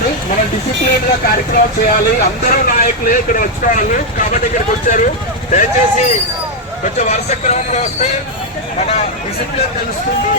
కాదు మనం డిసిప్లిన్గా కార్యక్రమం చేయాలి. అందరూ నాయకులే ఇక్కడ వచ్చిన వాళ్ళు. కాబట్టి ఇక్కడికి వచ్చారు. దయచేసి కొంచెం వరుస క్రమంలో వస్తే మన డిసిప్లిన్ తెలుస్తుంది.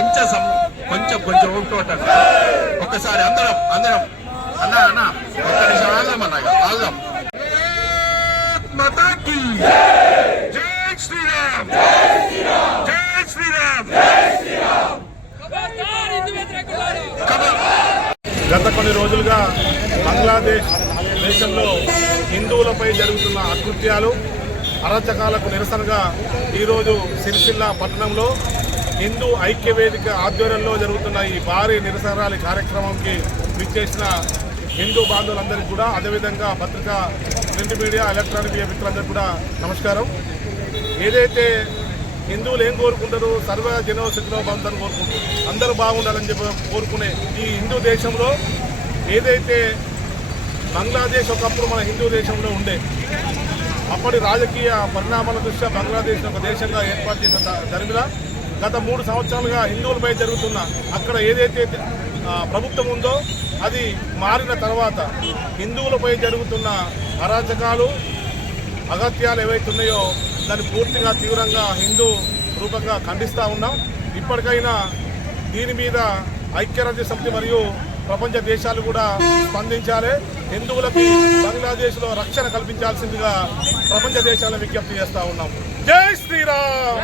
కొంచెం కొంచెం కొంచెం ఊరుకోవటం ఒక్కసారి అందరం అందరం. అన్న అన్న ఒక్క నిమిషం ఆగం అన్న ఆగం మతాకి జై! శ్రీరామ్! జై శ్రీరామ్! ఖబర్ గత కొన్ని రోజులుగా బంగ్లాదేశ్ దేశంలో హిందువులపై జరుగుతున్న అకృత్యాలు అరాచకాలకు నిరసనగా ఈరోజు సిరిసిల్ల పట్టణంలో హిందూ ఐక్య వేదిక ఆధ్వర్యంలో జరుగుతున్న ఈ భారీ నిరసనాల కార్యక్రమంకి విచ్చేసిన హిందూ బాంధవులందరికీ కూడా అదేవిధంగా పత్రికా ప్రింట్ మీడియా ఎలక్ట్రానిక్ మీడియా మిత్రులందరికీ కూడా నమస్కారం. ఏదైతే హిందువులు ఏం కోరుకుంటారు సర్వ జనవసతిలో బంధం కోరుకుంటారు అందరూ బాగుండాలని చెప్పి కోరుకునే ఈ హిందూ దేశంలో ఏదైతే బంగ్లాదేశ్ ఒకప్పుడు మన హిందూ దేశంలో ఉండే అప్పటి రాజకీయ పరిణామాల దృష్ట్యా బంగ్లాదేశ్ ఒక దేశంగా ఏర్పాటు చేసిన ధర్మిలా గత మూడు సంవత్సరాలుగా హిందువులపై జరుగుతున్న అక్కడ ఏదైతే ప్రభుత్వం ఉందో అది మారిన తర్వాత హిందువులపై జరుగుతున్న అరాచకాలు అగత్యాలు ఏవైతున్నాయో దాన్ని పూర్తిగా తీవ్రంగా హిందూ రూపంగా ఖండిస్తూ ఉన్నాం. ఇప్పటికైనా దీని మీద ఐక్యరాజ్య సమితి మరియు ప్రపంచ దేశాలు కూడా స్పందించాలి. హిందువులకి బంగ్లాదేశ్లో రక్షణ కల్పించాల్సిందిగా ప్రపంచ దేశాలను విజ్ఞప్తి చేస్తూ ఉన్నాం. జై శ్రీరామ్!